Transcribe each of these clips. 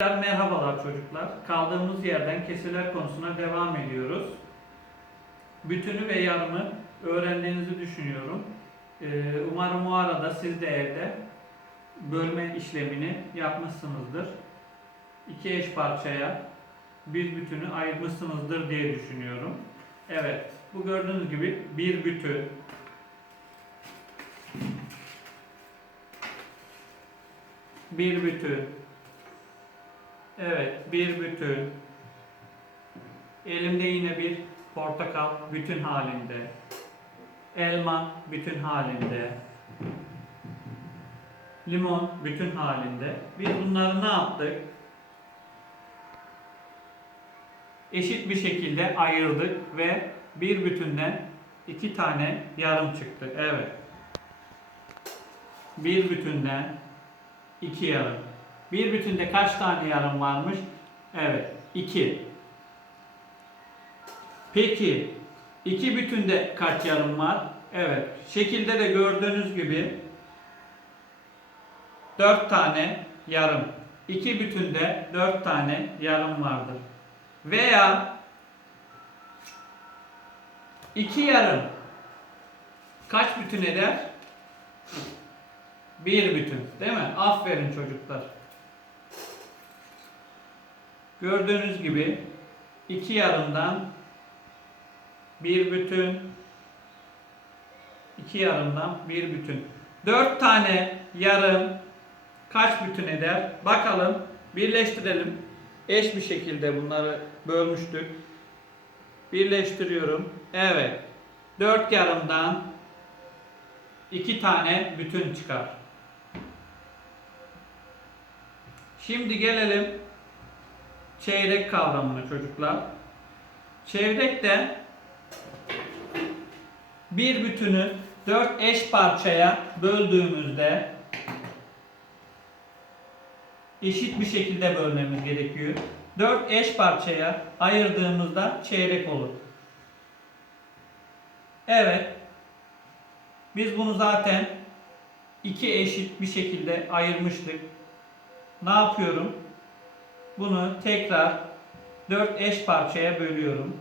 Merhabalar çocuklar. Kaldığımız yerden kesirler konusuna devam ediyoruz. Bütünü ve yarımı öğrendiğinizi düşünüyorum. Ee, Umarım o arada siz de evde bölme işlemini yapmışsınızdır. İki eş parçaya bir bütünü ayırmışsınızdır diye düşünüyorum. Evet, bu gördüğünüz gibi bir bütün. Bir bütün. Evet, bir bütün. Elimde yine bir portakal bütün halinde. Elma bütün halinde. Limon bütün halinde. Biz bunları ne yaptık? Eşit bir şekilde ayırdık ve bir bütünden iki tane yarım çıktı. Evet. Bir bütünden iki yarım. Bir bütünde kaç tane yarım varmış? Evet, 2. Peki, iki bütünde kaç yarım var? Evet, şekilde de gördüğünüz gibi 4 tane yarım. İki bütünde 4 tane yarım vardır. Veya iki yarım kaç bütün eder? Bir bütün, değil mi? Aferin çocuklar. Gördüğünüz gibi iki yarımdan bir bütün iki yarımdan bir bütün. Dört tane yarım kaç bütün eder? Bakalım. Birleştirelim. Eş bir şekilde bunları bölmüştük. Birleştiriyorum. Evet. Dört yarımdan iki tane bütün çıkar. Şimdi gelelim çeyrek kavramına çocuklar. Çeyrek de bir bütünü dört eş parçaya böldüğümüzde eşit bir şekilde bölmemiz gerekiyor. Dört eş parçaya ayırdığımızda çeyrek olur. Evet. Biz bunu zaten iki eşit bir şekilde ayırmıştık. Ne yapıyorum? Bunu tekrar 4 eş parçaya bölüyorum.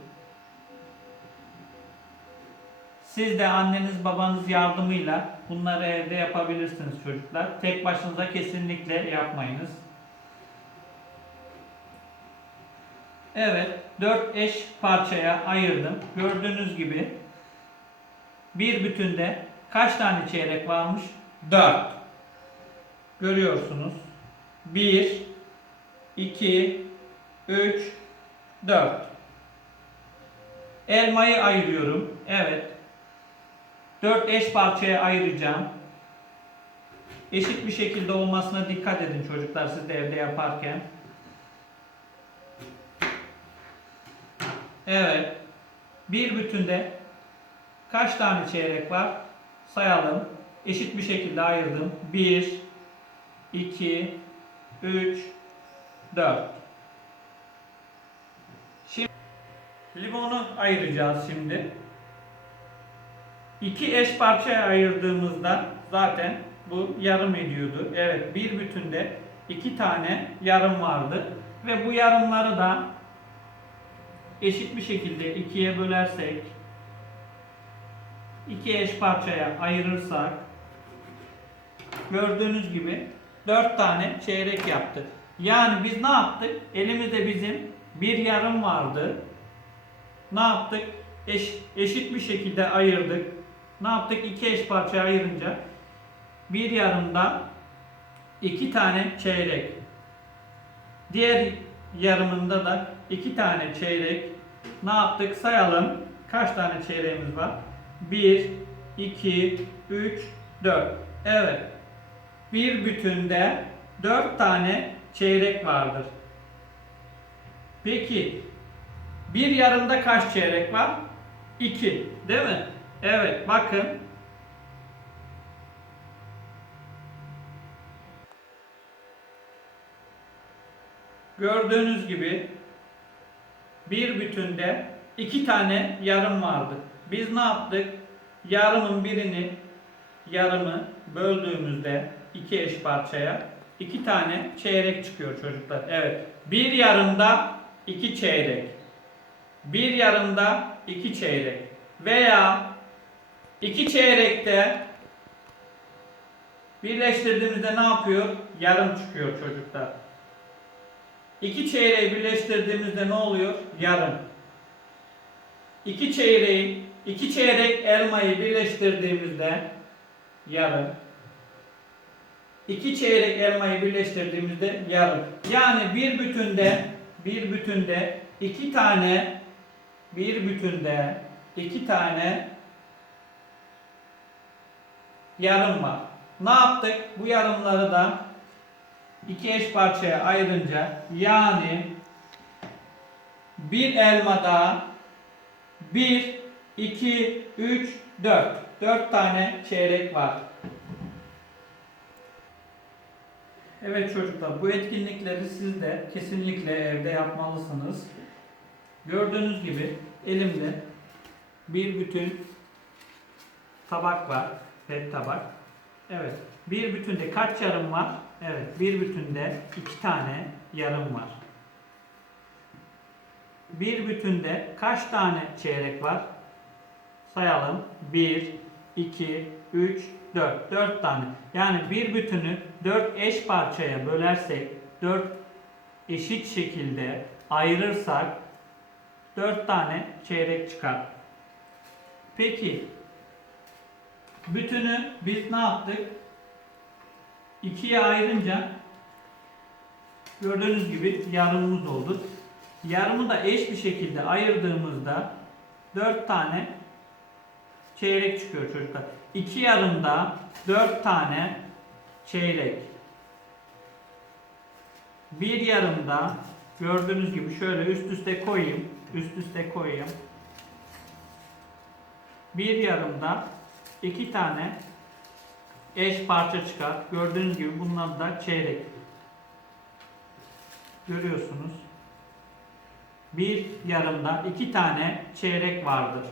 Siz de anneniz babanız yardımıyla bunları evde yapabilirsiniz çocuklar. Tek başınıza kesinlikle yapmayınız. Evet, 4 eş parçaya ayırdım. Gördüğünüz gibi bir bütünde kaç tane çeyrek varmış? 4. Görüyorsunuz. 1 2 3 4 Elmayı ayırıyorum. Evet. 4 eş parçaya ayıracağım. Eşit bir şekilde olmasına dikkat edin çocuklar siz de evde yaparken. Evet. Bir bütünde kaç tane çeyrek var? Sayalım. Eşit bir şekilde ayırdım. 1 2 3 4 Şimdi limonu ayıracağız şimdi. İki eş parçaya ayırdığımızda zaten bu yarım ediyordu. Evet bir bütünde iki tane yarım vardı. Ve bu yarımları da eşit bir şekilde ikiye bölersek iki eş parçaya ayırırsak gördüğünüz gibi 4 tane çeyrek yaptı. Yani biz ne yaptık? Elimizde bizim bir yarım vardı. Ne yaptık? Eş, eşit bir şekilde ayırdık. Ne yaptık? İki eş parçaya ayırınca bir yarımda iki tane çeyrek. Diğer yarımında da iki tane çeyrek. Ne yaptık? Sayalım. Kaç tane çeyreğimiz var? 1, 2, 3, 4. Evet bir bütünde 4 tane çeyrek vardır. Peki bir yarımda kaç çeyrek var? 2 değil mi? Evet bakın. Gördüğünüz gibi bir bütünde iki tane yarım vardı. Biz ne yaptık? Yarımın birini yarımı böldüğümüzde iki eş parçaya iki tane çeyrek çıkıyor çocuklar. Evet. Bir yarımda iki çeyrek. Bir yarımda iki çeyrek. Veya iki çeyrekte birleştirdiğimizde ne yapıyor? Yarım çıkıyor çocuklar. İki çeyreği birleştirdiğimizde ne oluyor? Yarım. İki çeyreği, iki çeyrek elmayı birleştirdiğimizde yarım. İki çeyrek elmayı birleştirdiğimizde yarım. Yani bir bütünde, bir bütünde iki tane, bir bütünde iki tane yarım var. Ne yaptık? Bu yarımları da iki eş parçaya ayırınca yani bir elmada 1, 2, 3, 4. 4 tane çeyrek var. Evet çocuklar bu etkinlikleri siz de kesinlikle evde yapmalısınız. Gördüğünüz gibi elimde bir bütün tabak var. Pet tabak. Evet. Bir bütünde kaç yarım var? Evet. Bir bütünde iki tane yarım var. Bir bütünde kaç tane çeyrek var? Sayalım. 1, 2, 3, 4. 4 tane. Yani bir bütünü 4 eş parçaya bölersek, 4 eşit şekilde ayırırsak 4 tane çeyrek çıkar. Peki bütünü biz ne yaptık? 2'ye ayırınca gördüğünüz gibi yarımımız oldu. Yarımı da eş bir şekilde ayırdığımızda 4 tane çeyrek çıkıyor çocuklar. 2 yarımda 4 tane çeyrek. Bir yarımda gördüğünüz gibi şöyle üst üste koyayım. Üst üste koyayım. Bir yarımda iki tane eş parça çıkar. Gördüğünüz gibi bunlar da çeyrek. Görüyorsunuz. Bir yarımda iki tane çeyrek vardır.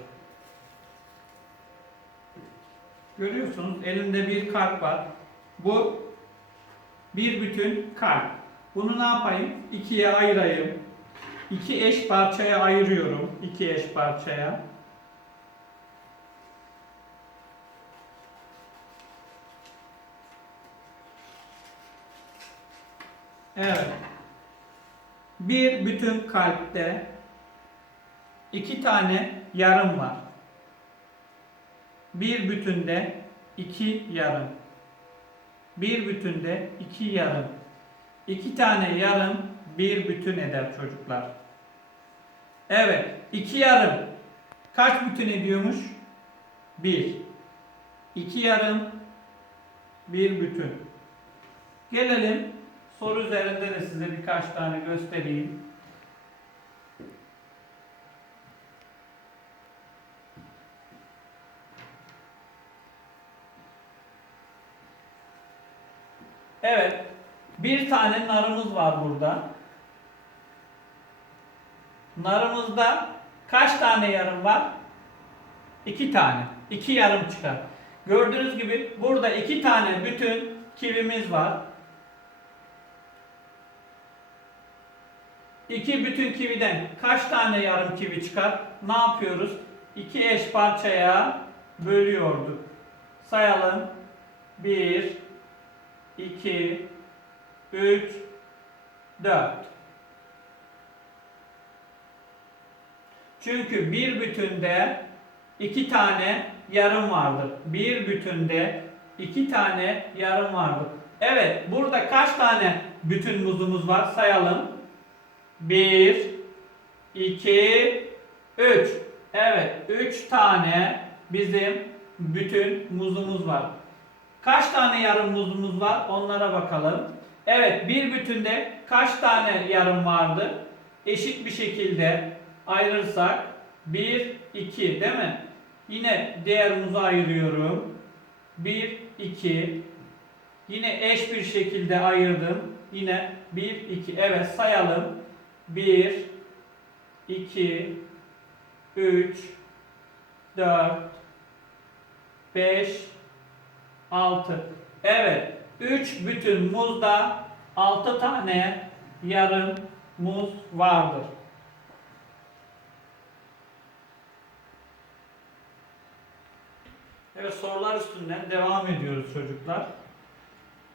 Görüyorsunuz elimde bir kalp var. Bu bir bütün kalp. Bunu ne yapayım? İkiye ayırayım. İki eş parçaya ayırıyorum. İki eş parçaya. Evet. Bir bütün kalpte iki tane yarım var. Bir bütünde iki yarım. Bir bütünde iki yarım. İki tane yarım bir bütün eder çocuklar. Evet, iki yarım kaç bütün ediyormuş? Bir. İki yarım, bir bütün. Gelelim soru üzerinde de size birkaç tane göstereyim. Evet. Bir tane narımız var burada. Narımızda kaç tane yarım var? İki tane. İki yarım çıkar. Gördüğünüz gibi burada iki tane bütün kivimiz var. İki bütün kividen kaç tane yarım kivi çıkar? Ne yapıyoruz? İki eş parçaya bölüyorduk. Sayalım. Bir, 2 3 4 Çünkü bir bütünde iki tane yarım vardır. Bir bütünde iki tane yarım vardır. Evet, burada kaç tane bütün muzumuz var? Sayalım. 1 2 3 Evet, 3 tane bizim bütün muzumuz var. Kaç tane yarım muzumuz var? Onlara bakalım. Evet, bir bütünde kaç tane yarım vardı? Eşit bir şekilde ayırırsak 1, 2 değil mi? Yine diğer muzu ayırıyorum. 1, 2. Yine eş bir şekilde ayırdım. Yine 1, 2. Evet sayalım. 1, 2, 3, 4, 5, 6. Evet. 3 bütün muzda 6 tane yarım muz vardır. Evet sorular üstünden devam ediyoruz çocuklar.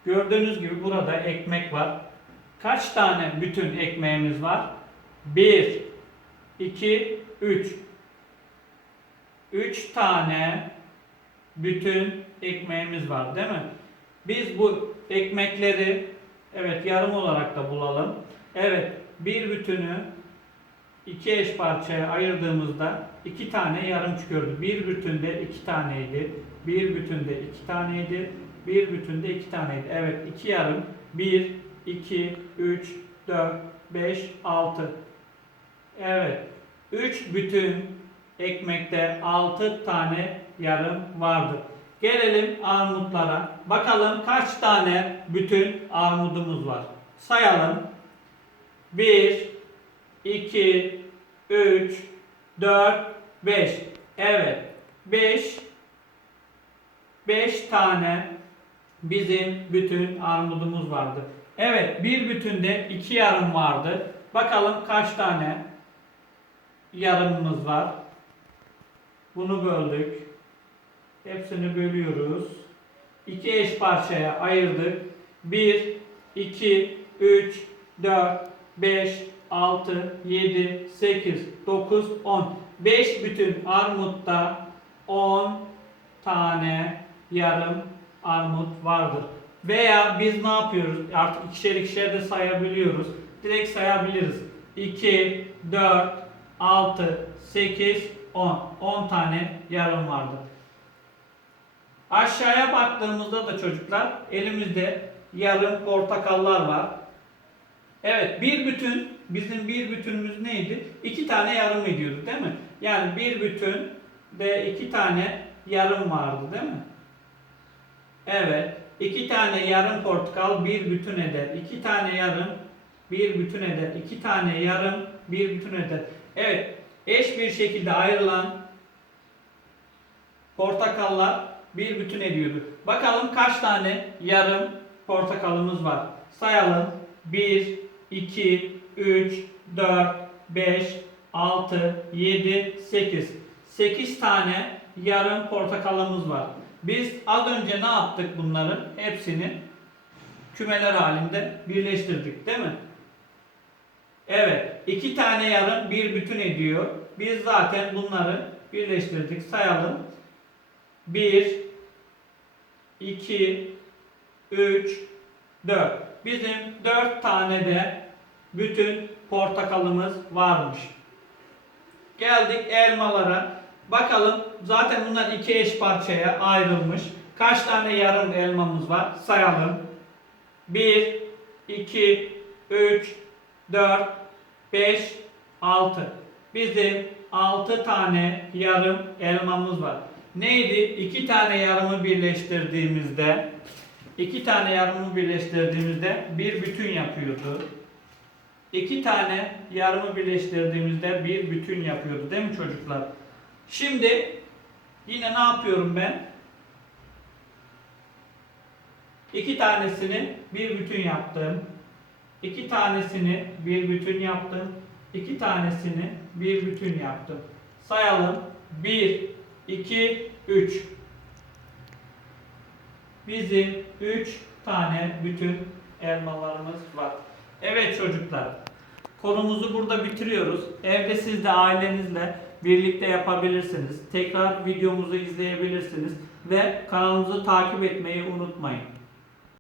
Gördüğünüz gibi burada ekmek var. Kaç tane bütün ekmeğimiz var? 1, 2, 3. 3 tane bütün ekmeğimiz var değil mi? Biz bu ekmekleri evet yarım olarak da bulalım. Evet bir bütünü iki eş parçaya ayırdığımızda iki tane yarım çıkıyordu. Bir bütünde iki taneydi. Bir bütünde iki taneydi. Bir bütünde iki taneydi. Evet iki yarım. Bir, iki, üç, dört, beş, altı. Evet. Üç bütün ekmekte altı tane yarım vardır. Gelelim armutlara. Bakalım kaç tane bütün armudumuz var. Sayalım. 1, 2, 3, 4, 5. Evet. 5 5 tane bizim bütün armudumuz vardı. Evet, bir bütünde iki yarım vardı. Bakalım kaç tane yarımımız var. Bunu böldük. Hepsini bölüyoruz. İki eş parçaya ayırdık. 1, 2, 3, 4, 5, 6, 7, 8, 9, 10. 5 bütün armutta 10 tane yarım armut vardır. Veya biz ne yapıyoruz? Artık ikişer ikişer de sayabiliyoruz. Direkt sayabiliriz. 2, 4, 6, 8, 10. 10 tane yarım vardır. Aşağıya baktığımızda da çocuklar elimizde yarım portakallar var. Evet bir bütün bizim bir bütünümüz neydi? İki tane yarım ediyordu değil mi? Yani bir bütün de iki tane yarım vardı değil mi? Evet. iki tane yarım portakal bir bütün eder. İki tane yarım bir bütün eder. İki tane yarım bir bütün eder. Evet. Eş bir şekilde ayrılan portakallar bir bütün ediyordu. Bakalım kaç tane yarım portakalımız var. Sayalım. 1, 2, 3, 4, 5, 6, 7, 8. 8 tane yarım portakalımız var. Biz az önce ne yaptık bunların hepsini kümeler halinde birleştirdik değil mi? Evet. iki tane yarım bir bütün ediyor. Biz zaten bunları birleştirdik. Sayalım. 1 2 3 4 Bizim 4 tane de bütün portakalımız varmış. Geldik elmalara. Bakalım zaten bunlar iki eş parçaya ayrılmış. Kaç tane yarım elmamız var? Sayalım. 1 2 3 4 5 6 Bizim 6 tane yarım elmamız var. Neydi? 2 tane yarımı birleştirdiğimizde iki tane yarımı birleştirdiğimizde bir bütün yapıyordu. İki tane yarımı birleştirdiğimizde bir bütün yapıyordu değil mi çocuklar? Şimdi yine ne yapıyorum ben? İki tanesini bir bütün yaptım. İki tanesini bir bütün yaptım. İki tanesini bir bütün yaptım. Sayalım. 1, 2, 3. Bizim 3 tane bütün elmalarımız var. Evet çocuklar. Konumuzu burada bitiriyoruz. Evde siz de ailenizle birlikte yapabilirsiniz. Tekrar videomuzu izleyebilirsiniz ve kanalımızı takip etmeyi unutmayın.